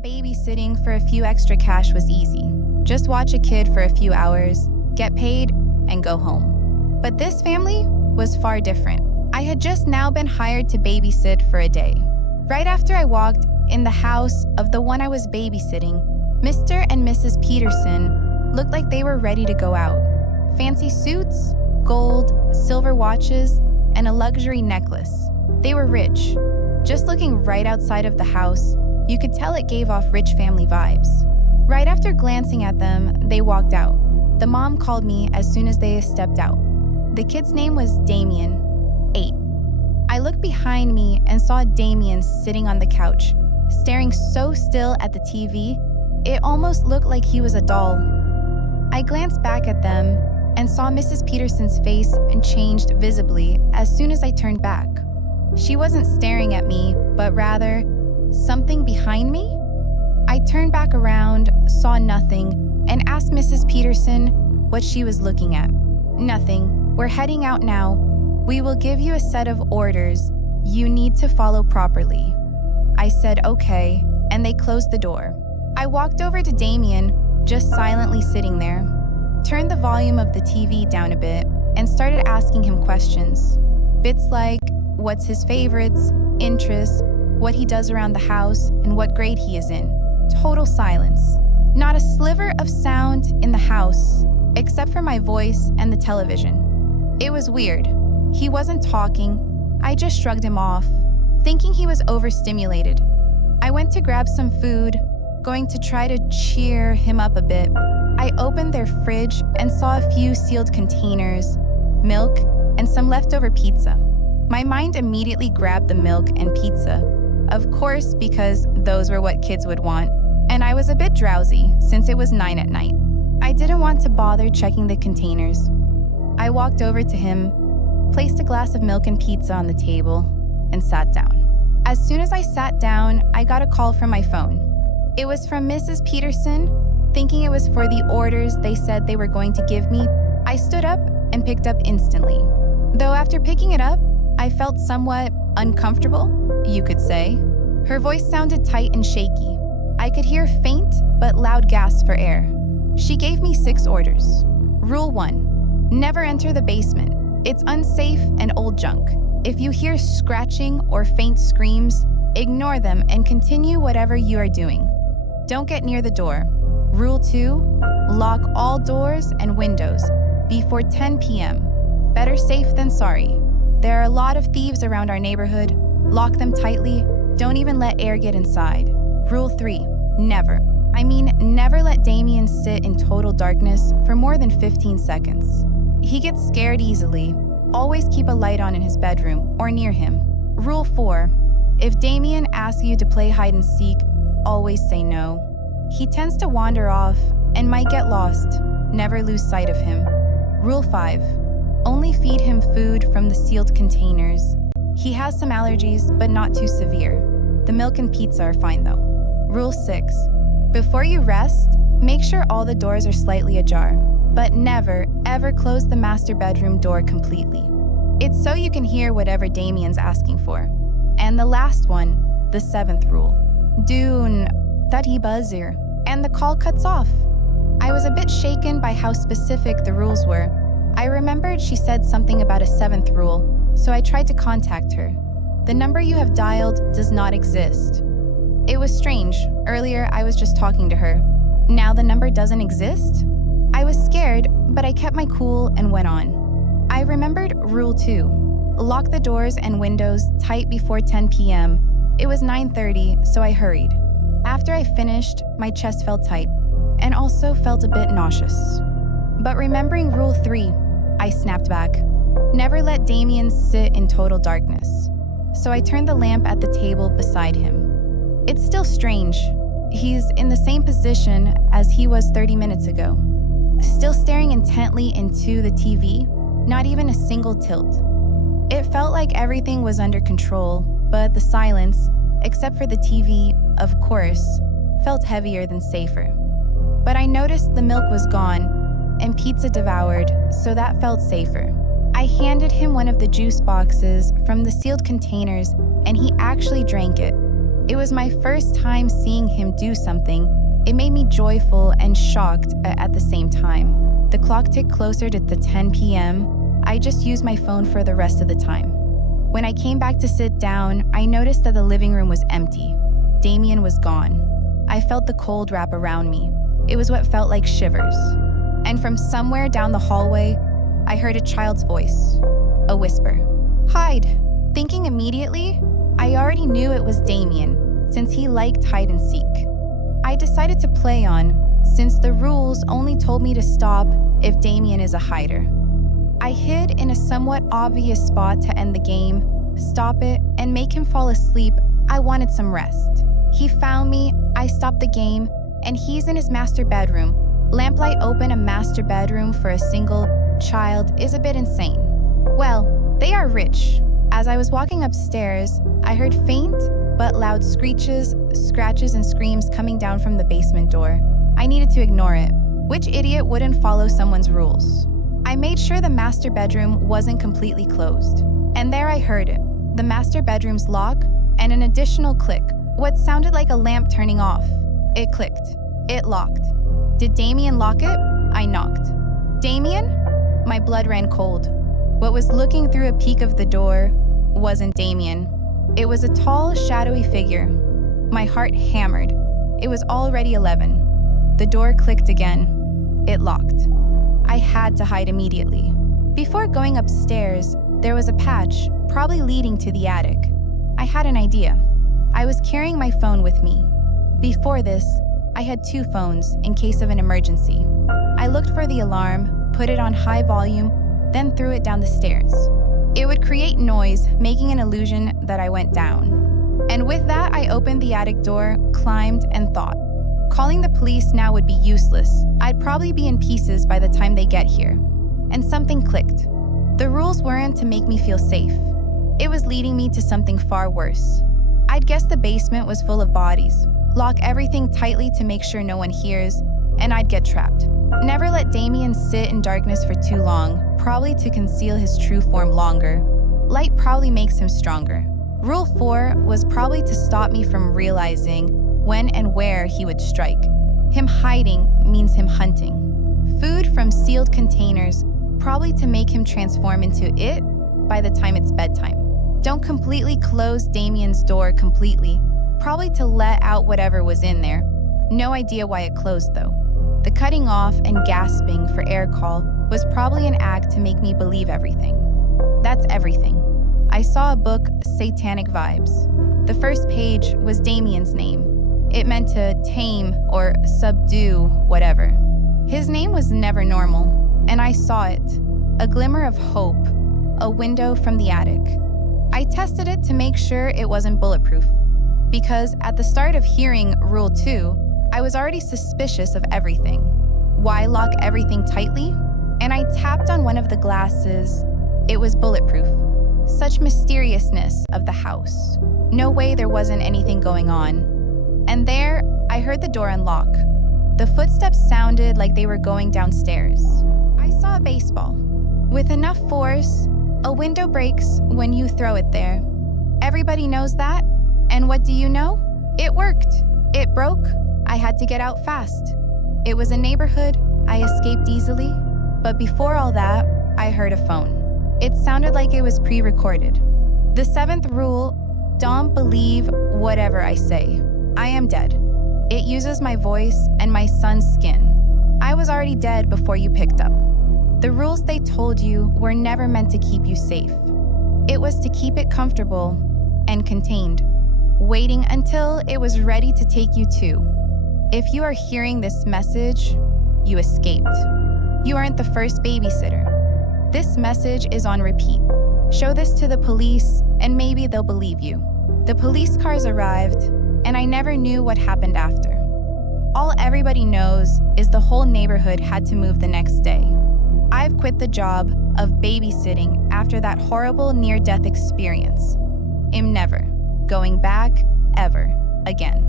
thought babysitting for a few extra cash was easy. Just watch a kid for a few hours, get paid, and go home. But this family was far different. I had just now been hired to babysit for a day. Right after I walked in the house of the one I was babysitting, Mr. and Mrs. Peterson looked like they were ready to go out. Fancy suits, gold, silver watches, and a luxury necklace. They were rich. Just looking right outside of the house, you could tell it gave off rich family vibes. Right after glancing at them, they walked out. The mom called me as soon as they stepped out. The kid's name was Damien, 8. I looked behind me and saw Damien sitting on the couch, staring so still at the TV, it almost looked like he was a doll. I glanced back at them and saw Mrs. Peterson's face and changed visibly as soon as I turned back. She wasn't staring at me, but rather, something behind me? I turned back around, saw nothing, and asked Mrs. Peterson what she was looking at. Nothing. We're heading out now. We will give you a set of orders you need to follow properly. I said okay, and they closed the door. I walked over to Damien, just silently sitting there, turned the volume of the TV down a bit, and started asking him questions. Bits like, what's his favorites, interests, what he does around the house, and what grade he is in. Total silence. Not a sliver of sound in the house, except for my voice and the television. It was weird. He wasn't talking. I just shrugged him off, thinking he was overstimulated. I went to grab some food, going to try to cheer him up a bit. I opened their fridge and saw a few sealed containers, milk, and some leftover pizza. My mind immediately grabbed the milk and pizza, of course, because those were what kids would want, and I was a bit drowsy since it was 9 at night. I didn't want to bother checking the containers. I walked over to him, placed a glass of milk and pizza on the table, and sat down. As soon as I sat down, I got a call from my phone. It was from Mrs. Peterson. Thinking it was for the orders they said they were going to give me, I stood up and picked up instantly. Though after picking it up, I felt somewhat uncomfortable, you could say. Her voice sounded tight and shaky. I could hear faint but loud gasps for air. She gave me 6 orders. Rule 1, never enter the basement. It's unsafe and old junk. If you hear scratching or faint screams, ignore them and continue whatever you are doing. Don't get near the door. Rule 2, lock all doors and windows before 10 p.m. Better safe than sorry. There are a lot of thieves around our neighborhood. Lock them tightly. Don't even let air get inside. Rule 3, never. Never let Damien sit in total darkness for more than 15 seconds. He gets scared easily. Always keep a light on in his bedroom or near him. Rule 4, if Damien asks you to play hide and seek, always say no. He tends to wander off and might get lost. Never lose sight of him. Rule 5, only feed him food from the sealed containers. He has some allergies, but not too severe. The milk and pizza are fine though. Rule 6, before you rest, make sure all the doors are slightly ajar, but never, ever close the master bedroom door completely. It's so you can hear whatever Damien's asking for. And the last one, the 7th rule, do that he buzzer, and the call cuts off. I was a bit shaken by how specific the rules were. I remembered she said something about a 7th rule, so I tried to contact her. The number you have dialed does not exist. It was strange. Earlier, I was just talking to her. Now the number doesn't exist? I was scared, but I kept my cool and went on. I remembered Rule 2. Lock the doors and windows tight before 10 p.m. It was 9:30, so I hurried. After I finished, my chest felt tight, and also felt a bit nauseous. But remembering Rule 3, I snapped back. Never let Damien sit in total darkness. So I turned the lamp at the table beside him. It's still strange. He's in the same position as he was 30 minutes ago. Still staring intently into the TV, not even a single tilt. It felt like everything was under control, but the silence, except for the TV, of course, felt heavier than safer. But I noticed the milk was gone and pizza devoured, so that felt safer. I handed him one of the juice boxes from the sealed containers, and he actually drank it. It was my first time seeing him do something. It made me joyful and shocked at the same time. The clock ticked closer to the 10 p.m. I just used my phone for the rest of the time. When I came back to sit down, I noticed that the living room was empty. Damien was gone. I felt the cold wrap around me. It was what felt like shivers. And from somewhere down the hallway, I heard a child's voice, a whisper. "Hide." Thinking immediately, I already knew it was Damien, since he liked hide and seek. I decided to play on, since the rules only told me to stop if Damien is a hider. I hid in a somewhat obvious spot to end the game, stop it, and make him fall asleep. I wanted some rest. He found me, I stopped the game, and he's in his master bedroom. Lamplight open a master bedroom for a single child is a bit insane. Well, they are rich. As I was walking upstairs, I heard faint but loud screeches, scratches, and screams coming down from the basement door. I needed to ignore it. Which idiot wouldn't follow someone's rules? I made sure the master bedroom wasn't completely closed. And there I heard it, the master bedroom's lock, and an additional click, what sounded like a lamp turning off. It clicked. It locked. Did Damien lock it? I knocked. Damien? My blood ran cold. What was looking through a peek of the door wasn't Damien. It was a tall, shadowy figure. My heart hammered. It was already 11. The door clicked again. It locked. I had to hide immediately. Before going upstairs, there was a patch, probably leading to the attic. I had an idea. I was carrying my phone with me. Before this, I had 2 phones in case of an emergency. I looked for the alarm, put it on high volume, then threw it down the stairs. It would create noise, making an illusion that I went down. And with that, I opened the attic door, climbed, and thought. Calling the police now would be useless. I'd probably be in pieces by the time they get here. And something clicked. The rules weren't to make me feel safe. It was leading me to something far worse. I'd guess the basement was full of bodies. Lock everything tightly to make sure no one hears, and I'd get trapped. Never let Damien sit in darkness for too long, probably to conceal his true form longer. Light probably makes him stronger. Rule 4 was probably to stop me from realizing when and where he would strike. Him hiding means him hunting. Food from sealed containers, probably to make him transform into it by the time it's bedtime. Don't completely close Damien's door completely, probably to let out whatever was in there. No idea why it closed though. The cutting off and gasping for air call was probably an act to make me believe everything. That's everything. I saw a book, Satanic Vibes. The first page was Damien's name. It meant to tame or subdue whatever. His name was never normal, and I saw it. A glimmer of hope, a window from the attic. I tested it to make sure it wasn't bulletproof. Because at the start of hearing Rule 2, I was already suspicious of everything. Why lock everything tightly? And I tapped on one of the glasses. It was bulletproof. Such mysteriousness of the house. No way there wasn't anything going on. And there, I heard the door unlock. The footsteps sounded like they were going downstairs. I saw a baseball. With enough force, a window breaks when you throw it there. Everybody knows that. And what do you know? It worked. It broke. I had to get out fast. It was a neighborhood. I escaped easily. But before all that, I heard a phone. It sounded like it was pre-recorded. The 7th rule, don't believe whatever I say. I am dead. It uses my voice and my son's skin. I was already dead before you picked up. The rules they told you were never meant to keep you safe. It was to keep it comfortable and contained, waiting until it was ready to take you to. If you are hearing this message, you escaped. You aren't the first babysitter. This message is on repeat. Show this to the police, and maybe they'll believe you. The police cars arrived, and I never knew what happened after. All everybody knows is the whole neighborhood had to move the next day. I've quit the job of babysitting after that horrible near-death experience. I'm never going back ever again.